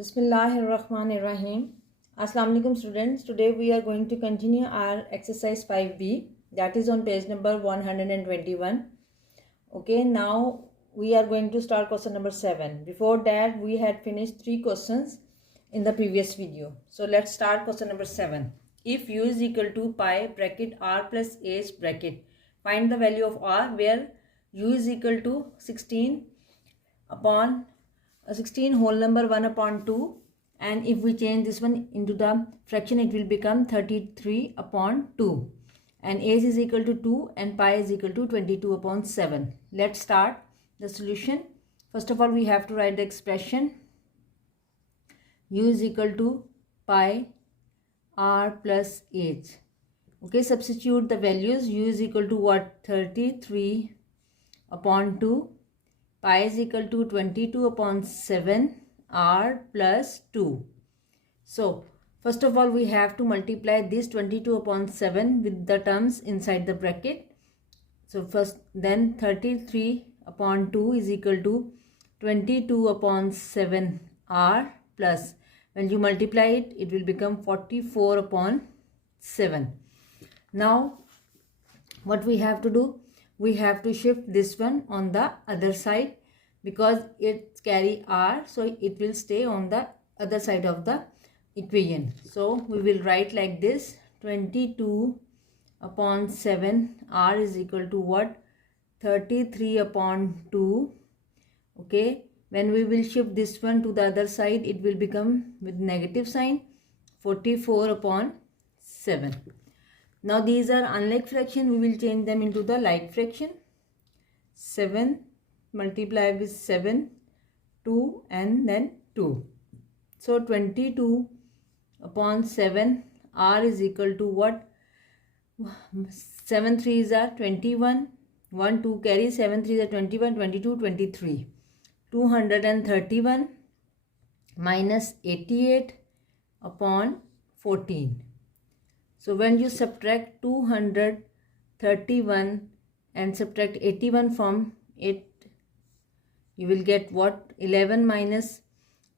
Bismillahirrahmanirrahim. Assalamu alaikum students. Today we are going to continue our exercise 5b, that is on page number 121. Okay, now we are going to start question number 7. Before that we had finished 3 questions in the previous video. So let's start question number 7. If u is equal to pi bracket r plus h bracket, find the value of r where u is equal to 16 upon 16 whole number 1 upon 2, and if we change this one into the fraction it will become 33 upon 2, and h is equal to 2 and pi is equal to 22 upon 7. Let's start the solution. First of all we have to write the expression u is equal to pi r plus h. Okay, substitute the values. U is equal to what? 33 upon 2. Pi is equal to 22 upon 7, r plus 2. So first of all we have to multiply this 22 upon 7 with the terms inside the bracket. So first, then 33 upon 2 is equal to 22 upon 7 r plus, when you multiply it, it will become 44 upon 7. Now what we have to do? We have to shift this one on the other side because it carry r, so it will stay on the other side of the equation. So we will write like this: 22 upon 7 r is equal to what? 33 upon 2. Okay, when we will shift this one to the other side, it will become with negative sign 44 upon 7. Now these are unlike fraction, we will change them into the like fraction. 7 multiply with 7, 2 and then 2. So 22 upon 7 r is equal to what? 7 3s are 21, 1 2 carry, 7 3s are 21, 22, 23. 231 minus 88 upon 14. So when you subtract 231 and subtract 81 from it, you will get what? 11 minus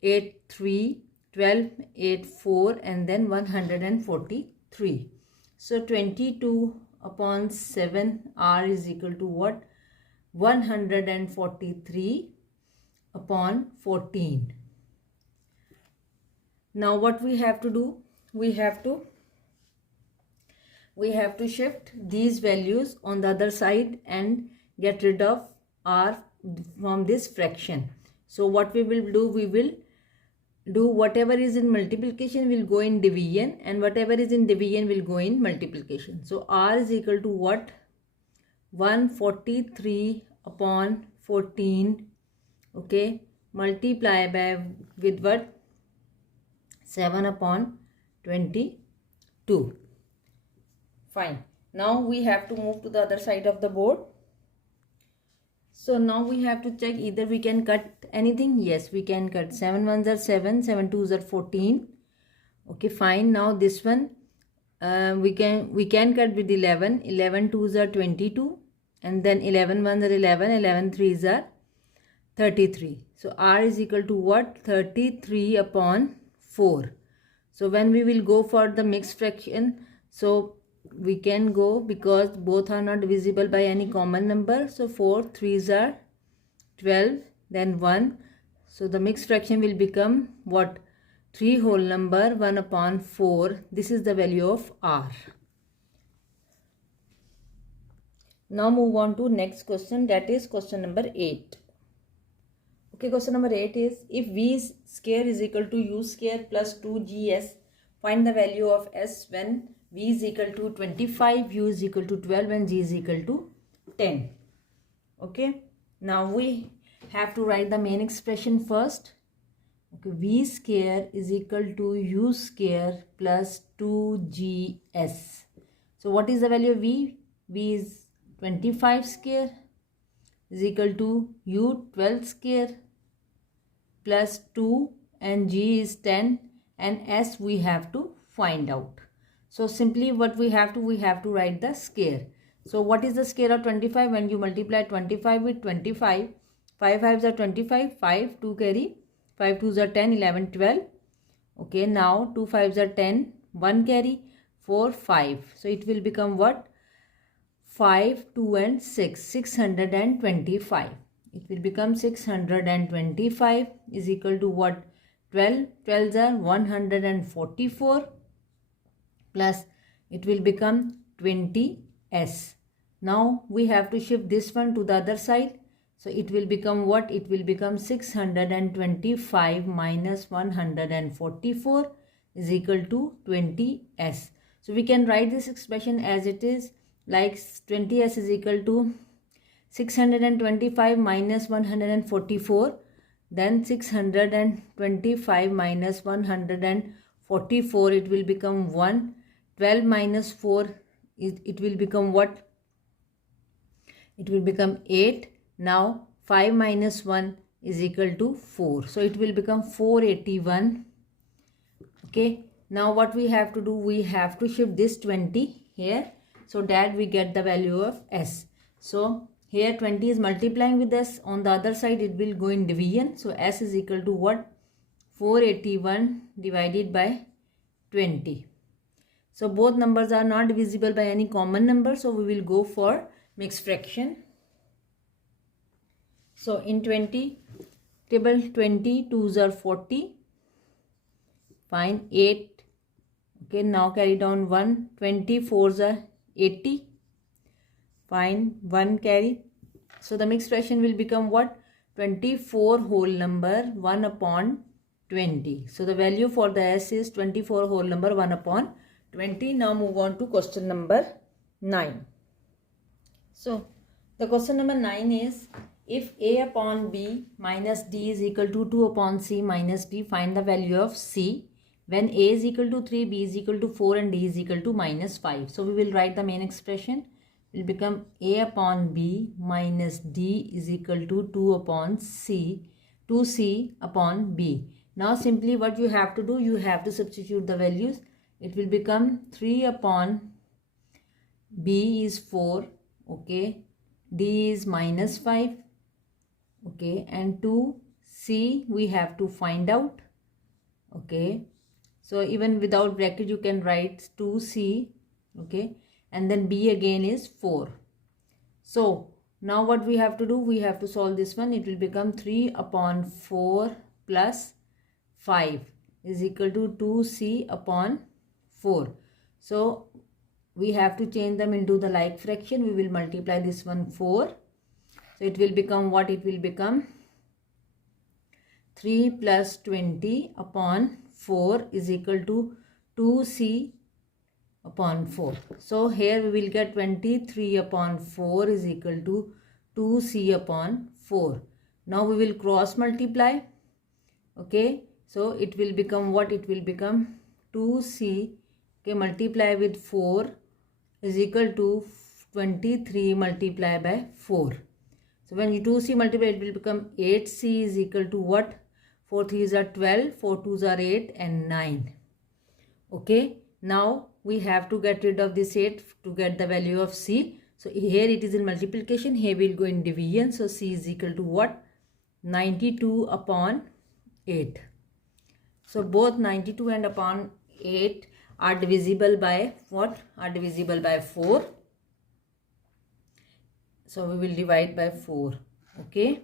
8 3, 12, 8 4 and then 143. So 22 upon 7 r is equal to what? 143 upon 14. Now what we have to do? We have to shift these values on the other side and get rid of r from this fraction. So what we will do? We will do whatever is in multiplication will go in division, and whatever is in division will go in multiplication. So r is equal to what? 143 upon 14. Okay, multiply by with what? 7 upon 22. Fine. Now we have to move to the other side of the board. So now we have to check either we can cut anything. Yes, we can cut. 7 1s are 7, 7 2s are 14. Okay, fine. Now this one we can cut with 11. 11 2s are 22, and then 11 1s are 11, 11 3s are 33. So r is equal to what? 33 upon 4. So when we will go for the mixed fraction, so we can go because both are not divisible by any common number. So 4 3s are 12, then 1. So the mixed fraction will become what? 3 whole number 1 upon 4. This is the value of r. Now move on to next question, that is question number 8. Okay, question number 8 is: if v square is equal to u square plus 2gs, find the value of s when v is equal to 25, u is equal to 12 and g is equal to 10. Okay, now we have to write the main expression first. Okay, v square is equal to u square plus 2gs. So what is the value of v? V is 25 square is equal to u 12 square plus 2 and g is 10, and s we have to find out. So simply what we have to write the square. So what is the square of 25? When you multiply 25 with 25, 5 5s are 25, 5 2 carry 5 2s are 10, 11, 12. Okay, now 2 5s are 10, 1 carry, 4, 5. So it will become what? 5, 2 and 6, 625. It will become 625 is equal to what? 12, 12s are 144 plus it will become 20s. Now we have to shift this one to the other side. So it will become what? It will become 625 minus 144 is equal to 20s. So we can write this expression as it is, like 20s is equal to 625 minus 144. Then 625 minus 144, it will become 1. 12 minus 4, it will become what? It will become 8. Now 5 minus 1 is equal to 4. So it will become 481. Okay. Now what we have to do? We have to shift this 20 here so that we get the value of s. So here 20 is multiplying with s. On the other side it will go in division. So s is equal to what? 481 divided by 20. So both numbers are not divisible by any common number. So we will go for mixed fraction. So in 20, table 20, 2s are 40. Fine, 8. Okay, now carry down 1. 24s are 80. Fine, 1 carry. So the mixed fraction will become what? 24 whole number 1 upon 20. So the value for the s is 24 whole number 1 upon 20. Now move on to question number 9. So the question number 9 is, if a upon b minus d is equal to 2 upon c minus b, find the value of c when a is equal to 3, b is equal to 4 and d is equal to minus 5. So we will write the main expression. It will become a upon b minus d is equal to 2 upon c, 2c upon b. Now simply what you have to do, you have to substitute the values. It will become 3 upon b is 4, okay, d is minus 5, okay, and 2c we have to find out, okay. So even without bracket you can write 2c, okay, and then b again is 4. So now what we have to do, we have to solve this one. It will become 3 upon 4 plus 5 is equal to 2c upon 4. So we have to change them into the like fraction. We will multiply this one 4. So it will become what? It will become 3 plus 20 upon 4 is equal to 2c upon 4. So here we will get 23 upon 4 is equal to 2c upon 4. Now we will cross multiply. Okay. So it will become what? It will become 2c, okay, multiply with 4 is equal to 23 multiplied by 4. So when you 2c multiply, it will become 8c is equal to what? 4 3s are 12, 4 2s are 8 and 9. Okay. Now we have to get rid of this 8 to get the value of c. So here it is in multiplication, here we will go in division. So c is equal to what? 92 upon 8. So both 92 and upon 8 are divisible by what? Are divisible by 4. So we will divide by 4. Okay.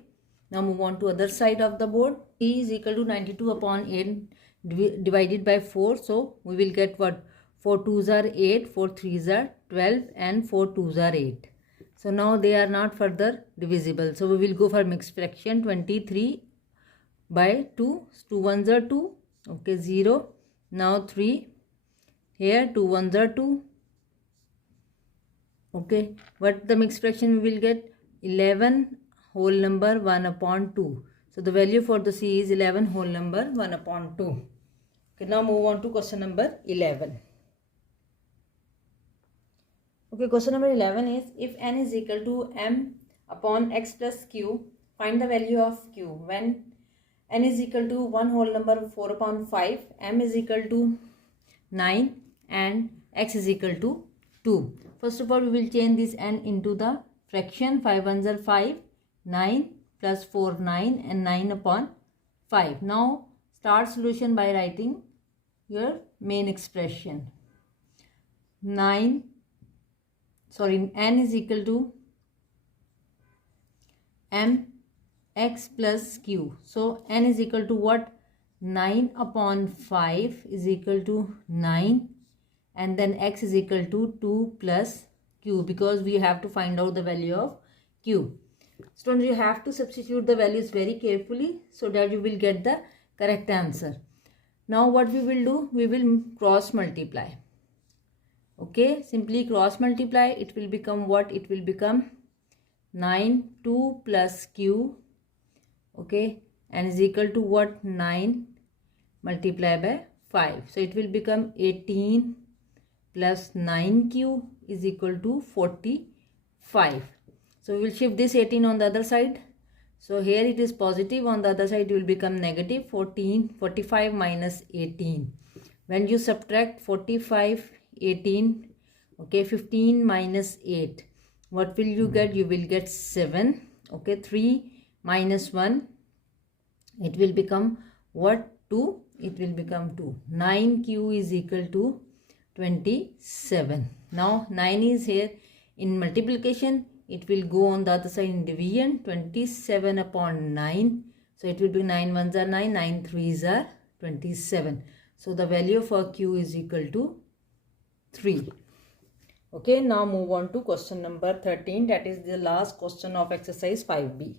Now move on to other side of the board. C is equal to 92 upon 8 divided by 4. So we will get what? 4 2s are 8, 4 3s are 12 and 4 2s are 8. So now they are not further divisible. So we will go for mixed fraction. 23 by 2. 2 1s are 2. Okay, 0. Now 3. Here 2 1s are 2. Okay. What the mixed fraction we will get? 11 whole number 1 upon 2. So the value for the C is 11 whole number 1 upon 2. Okay, now move on to question number 11. Okay, question number 11 is, if n is equal to m upon x plus q, find the value of q when n is equal to 1 whole number 4 upon 5, m is equal to 9 and x is equal to 2. First of all, we will change this n into the fraction. 5 1s are 5, 9 plus 4 9 and 9 upon 5. Now start solution by writing your main expression. N is equal to mx plus q. So n is equal to what? 9 upon 5 is equal to 9, and then x is equal to 2 plus q, because we have to find out the value of q. Students, you have to substitute the values very carefully so that you will get the correct answer. Now what we will do? We will cross multiply. Okay, simply cross multiply. It will become what? It will become 9 2 plus q. Okay, and is equal to what? 9 multiplied by 5. So it will become 18 plus 9q is equal to 45. So we will shift this 18 on the other side. So here it is positive, on the other side it will become negative. 45 minus 18. When you subtract 45, 18, okay, 15 minus 8. What will you get? You will get 7. Okay, 3 minus 1. It will become what? 2. It will become 2. 9q is equal to 27. Now 9 is here in multiplication. It will go on the other side in division. 27 upon 9. So it will be 9 ones are 9, 9 threes are 27. So the value for q is equal to 3. Okay, now move on to question number 13. That is the last question of exercise 5b.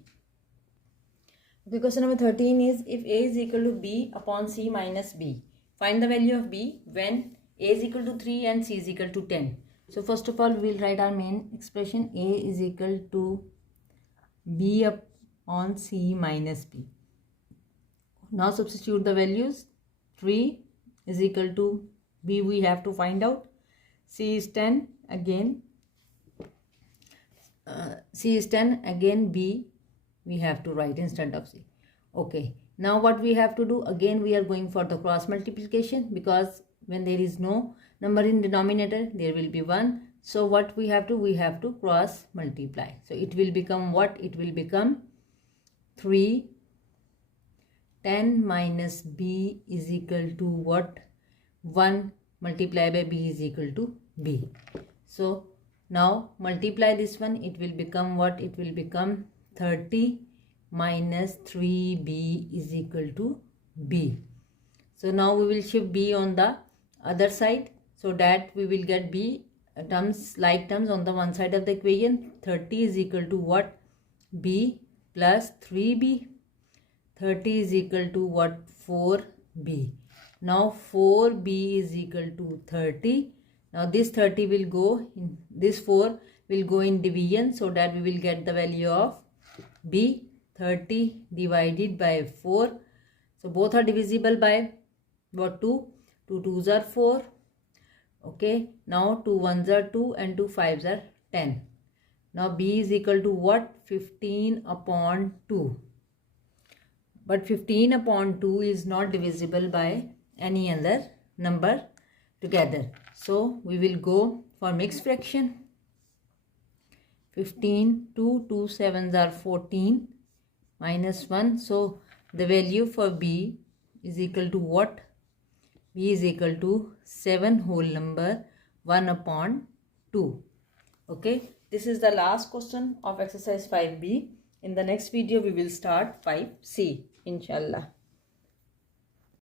Okay, question number 13 is, if a is equal to b upon c minus b, find the value of b when a is equal to 3 and c is equal to 10. So first of all, we will write our main expression. A is equal to b upon c minus b. Now substitute the values. 3 is equal to b, we have to find out. C is 10, again c is 10, again b we have to write instead of c. Okay, now what we have to do? Again we are going for the cross multiplication, because when there is no number in denominator, there will be 1. So what we have to? We have to cross multiply. So it will become what? It will become 3. 10 minus b is equal to what? 1 multiplied by b is equal to b. So now multiply this one. It will become what? It will become 30 minus 3b is equal to b. So now we will shift b on the other side, so that we will get b terms, like terms on the one side of the equation. 30 is equal to what? B plus 3b. 30 is equal to what? 4b. Now 4b is equal to 30. Now this 30 will go in, this 4 will go in division, so that we will get the value of b. 30 divided by 4. So both are divisible by what? 2. 2 2s are 4. Okay, now 2 1s are 2 and 2 5s are 10. Now b is equal to what? 15 upon 2. But 15 upon 2 is not divisible by any other number together. So we will go for mixed fraction. 15, 2 7s are 14 minus 1. So the value for b is equal to what? B is equal to 7 whole number 1 upon 2. Okay, this is the last question of exercise 5b. In the next video we will start 5c, inshallah.